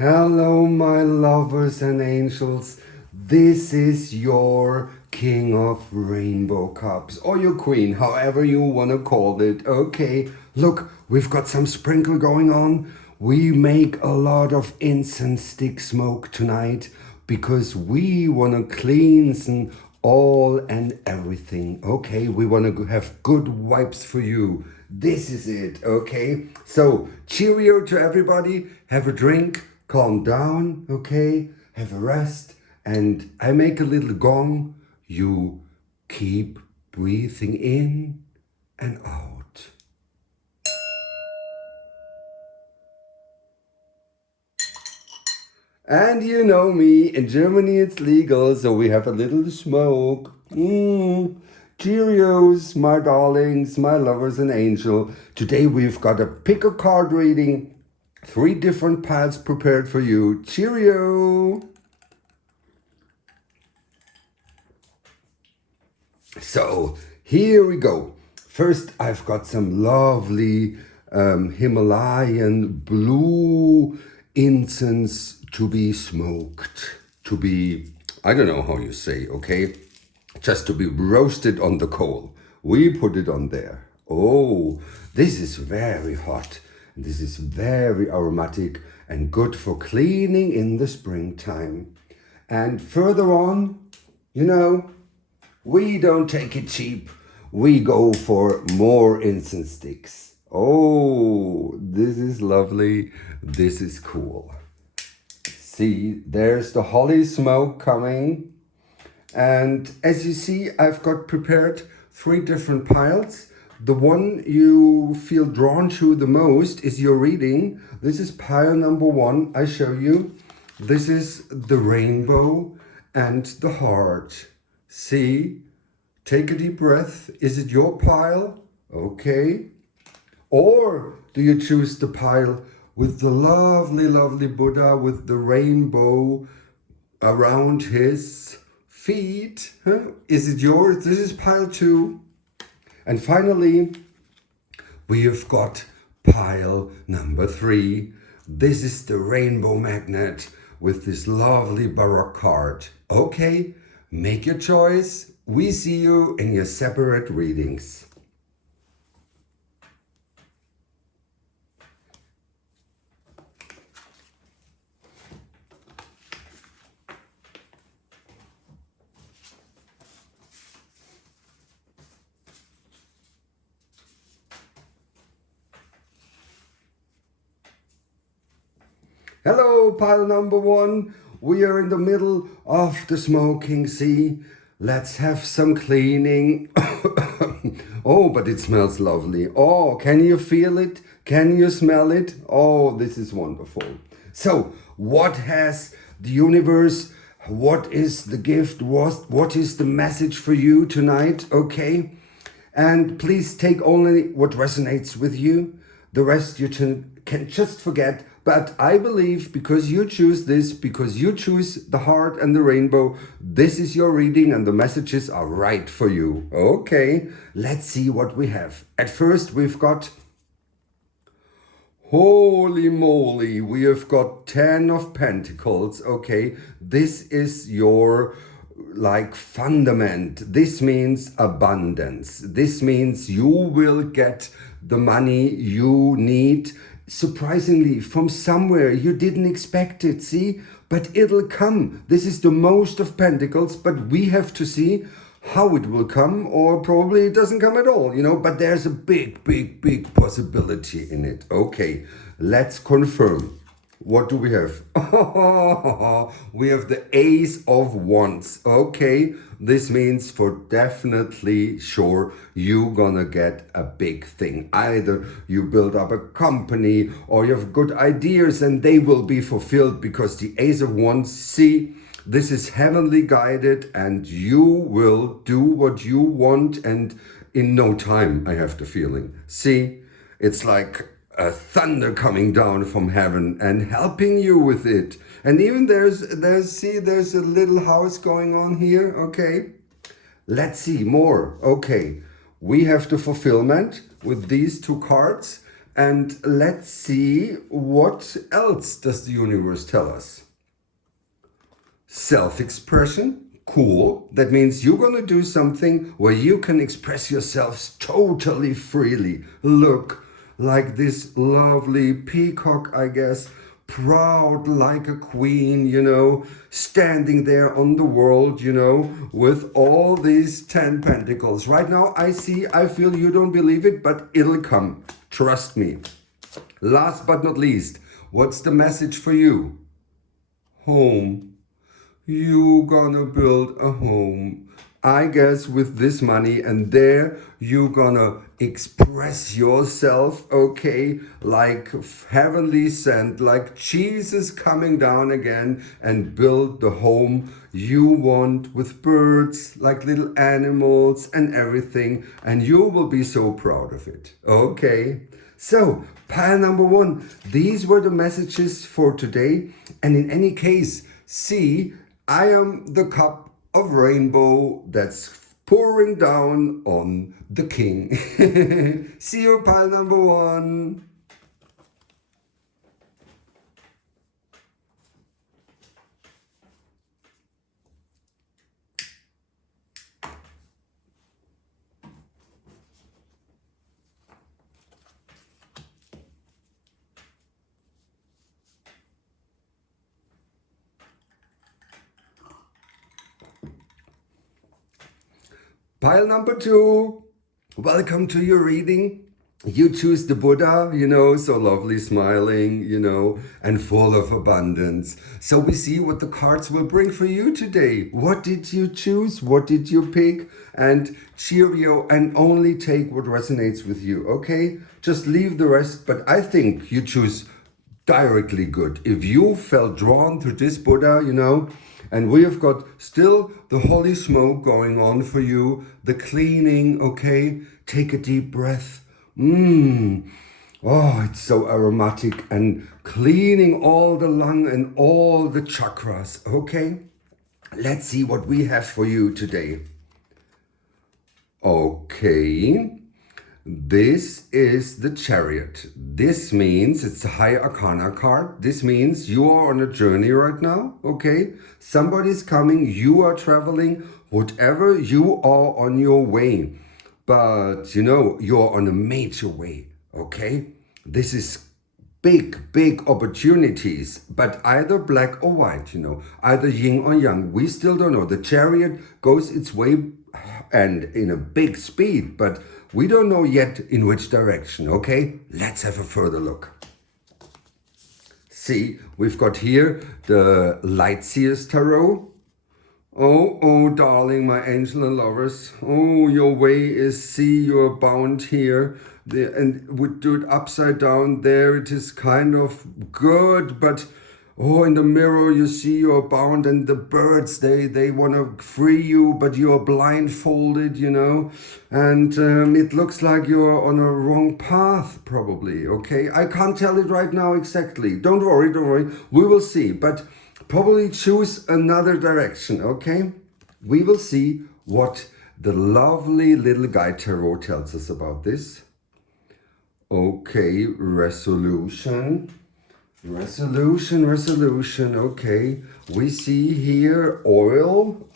Hello, my lovers and angels. This is your King of Rainbow Cups, or your Queen, however you want to call it. Okay, look, we've got some sprinkle going on. We make a lot of incense stick smoke tonight because we want to cleanse all and everything. Okay, we want to have good vibes for you. This is it. Okay, so cheerio to everybody. Have a drink, calm down. Okay, have a rest, and I make a little gong. You keep breathing in and out. And you know me, in Germany it's legal, so we have a little smoke. Cheerios, my darlings, my lovers and angel. Today we've got a pick a card reading. 3 different piles prepared for you. Cheerio! So, here we go. First, I've got some lovely Himalayan blue incense to be smoked, to be, I don't know how you say, okay? Just to be roasted on the coal. We put it on there. Oh, this is very hot. This is very aromatic and good for cleaning in the springtime. And further on, you know, we don't take it cheap. We go for more incense sticks. Oh, this is lovely. This is cool. See, there's the holly smoke coming. And as you see, I've got prepared 3 different piles. The one you feel drawn to the most is your reading. This is pile number 1. I show you. This is the rainbow and the heart. See? Take a deep breath. Is it your pile? Okay. Or do you choose the pile with the lovely, lovely Buddha with the rainbow around his feet? Huh? Is it yours? This is pile 2. And finally, we've got pile number 3. This is the rainbow magnet with this lovely Baroque card. Okay, make your choice. We see you in your separate readings. Hello, pile number 1. We are in the middle of the smoking sea. Let's have some cleaning. Oh, but it smells lovely. Oh, can you feel it? Can you smell it? Oh, this is wonderful. So, what has the universe, what is the gift, what is the message for you tonight? Okay. And please take only what resonates with you. The rest you can just forget. But I believe because you choose this, because you choose the heart and the rainbow, this is your reading and the messages are right for you. Okay, let's see what we have. At first, we've got, holy moly, we have got 10 of Pentacles. Okay, this is your like fundament. This means abundance. This means you will get the money you need, surprisingly from somewhere you didn't expect it. See, but it'll come. This is the most of Pentacles, but we have to see how it will come, or probably it doesn't come at all, you know, but there's a big possibility in it. Okay, let's confirm. What do we have? We have the Ace of Wands. Okay, this means for definitely sure you're gonna get a big thing. Either you build up a company or you have good ideas and they will be fulfilled, because the Ace of Wands, see, this is heavenly guided and you will do what you want, and in no time, I have the feeling. See, it's like a thunder coming down from heaven and helping you with it. And even there's a little house going on here. Okay, let's see more. Okay, we have the fulfillment with these 2 cards, And let's see what else does the universe tell us. Self-expression, cool. That means you're gonna do something where you can express yourselves totally freely. Look, like this lovely peacock, I guess, proud like a queen, you know, standing there on the world, you know, with all these 10 pentacles. Right now, I feel you don't believe it, but it'll come. Trust me. Last but not least, what's the message for you? Home. You gonna build a home, I guess, with this money, and there you gonna express yourself, okay, like heavenly sent, like Jesus coming down again, and build the home you want with birds, like little animals and everything, and you will be so proud of it, okay? So, pile number one, these were the messages for today, and in any case, see, I am the cup of rainbow that's pouring down on the king. See you, pile number one. Pile number two, welcome to your reading. You choose the Buddha, you know, so lovely, smiling, you know, and full of abundance. So we see what the cards will bring for you today. What did you choose? What did you pick? And cheerio, and only take what resonates with you, okay? Just leave the rest, but I think you choose directly good. If you felt drawn to this Buddha, you know, and we have got still the holy smoke going on for you, the cleaning, okay? Take a deep breath. Oh, it's so aromatic and cleaning all the lung and all the chakras, okay? Let's see what we have for you today. Okay. This is the Chariot. This means it's a high arcana card. This means you are on a journey right now, okay? Somebody's coming, you are traveling, whatever, you are on your way. But, you know, you're on a major way, okay? This is big opportunities, but either black or white, you know, either yin or yang. We still don't know. The Chariot goes its way and in a big speed, but we don't know yet in which direction, okay? Let's have a further look. See, we've got here the Lightseer's Tarot. Oh, darling, my angel and lovers. Oh, your way is, see, you're bound here. And we do it upside down there. It is kind of good, but oh, in the mirror you see you're bound, and the birds, they want to free you, but you're blindfolded, you know. And it looks like you're on a wrong path, probably, okay? I can't tell it right now exactly. Don't worry. We will see, but probably choose another direction, okay? We will see what the lovely little guide tarot tells us about this. Okay, resolution, okay. We see here oil,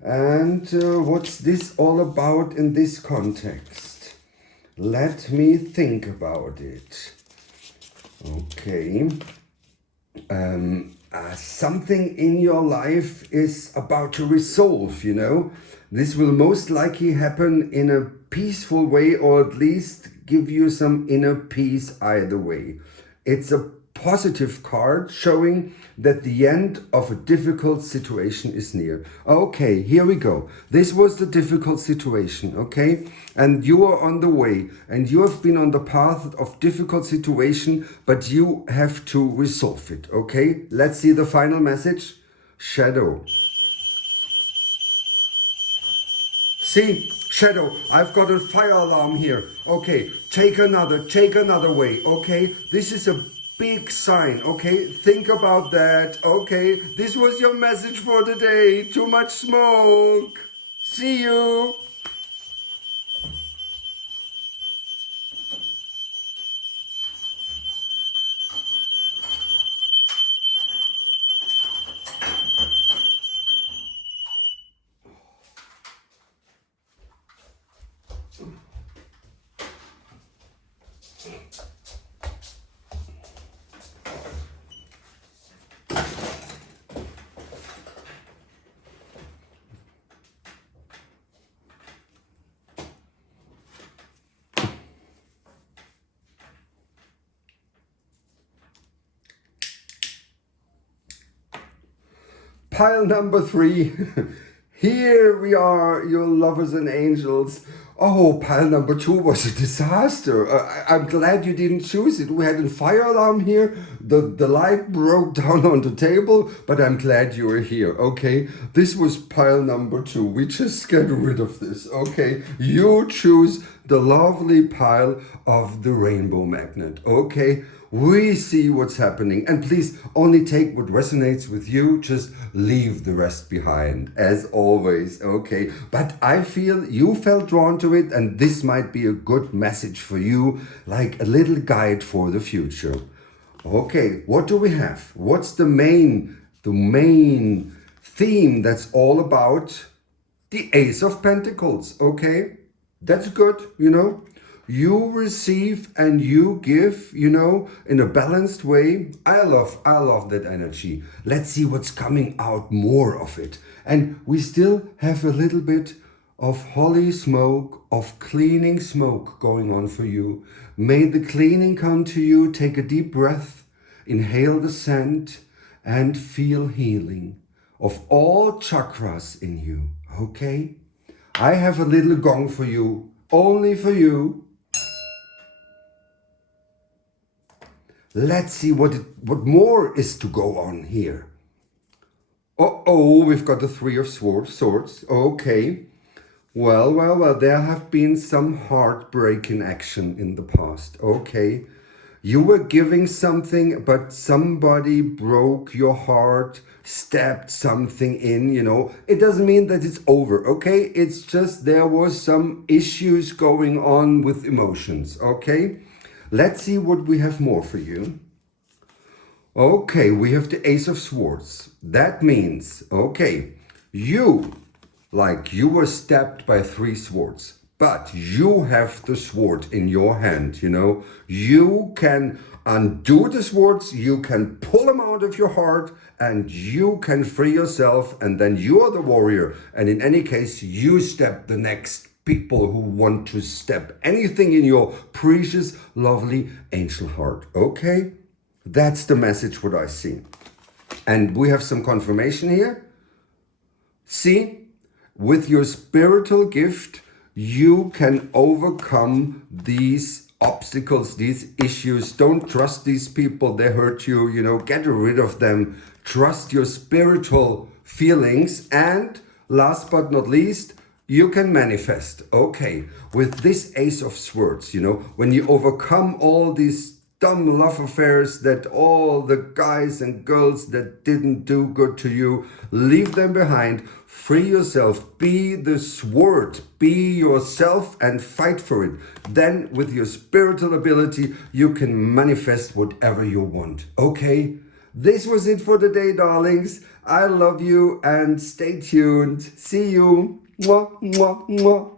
and what's this all about in this context? Let me think about it. Okay. Something in your life is about to resolve, you know. This will most likely happen in a peaceful way, or at least give you some inner peace either way. It's a positive card showing that the end of a difficult situation is near. Okay, here we go. This was the difficult situation, okay? And you are on the way, and you have been on the path of difficult situation, but you have to resolve it, okay? Let's see the final message. Shadow. See, shadow, I've got a fire alarm here. Okay, take another way, okay? This is a big sign, okay? Think about that, okay? This was your message for the day. Too much smoke. See you. Pile number 3. Here we are, your lovers and angels. Oh, pile number 2 was a disaster. I'm glad you didn't choose it. We had a fire alarm here. The light broke down on the table, but I'm glad you were here, okay? This was pile number 2. We just get rid of this, okay? You choose the lovely pile of the rainbow magnet, okay? We see what's happening, and please only take what resonates with you. Just leave the rest behind, as always, okay? But I feel you felt drawn to it, and this might be a good message for you, like a little guide for the future. Okay, what do we have? What's the main theme that's all about? The Ace of Pentacles, okay? That's good, you know? You receive and you give, you know, in a balanced way. I love that energy. Let's see what's coming out more of it. And we still have a little bit of holy smoke, of cleaning smoke going on for you. May the cleaning come to you. Take a deep breath, inhale the scent, and feel healing of all chakras in you, okay? I have a little gong for you, only for you. Let's see what more is to go on here. Oh, we've got the Three of Swords. Okay. Well, there have been some heartbreaking action in the past. Okay. You were giving something, but somebody broke your heart, stabbed something in, you know. It doesn't mean that it's over, okay? It's just there was some issues going on with emotions, okay? Let's see what we have more for you. Okay, we have the Ace of Swords. That means, okay, you were stabbed by 3 swords, but you have the sword in your hand, you know. You can undo the swords, you can pull them out of your heart, and you can free yourself, and then you are the warrior. And in any case, you step the next people who want to step anything in your precious, lovely angel heart. Okay? That's the message what I see. And we have some confirmation here. See, with your spiritual gift, you can overcome these obstacles, these issues. Don't trust these people, they hurt you, you know, get rid of them. Trust your spiritual feelings. And last but not least, you can manifest. Okay, with this Ace of Swords, you know, when you overcome all these dumb love affairs that all the guys and girls that didn't do good to you, leave them behind, free yourself, be the sword, be yourself and fight for it. Then with your spiritual ability, you can manifest whatever you want. Okay? This was it for the day, darlings. I love you and stay tuned. See you. Mwah, mwah, mwah.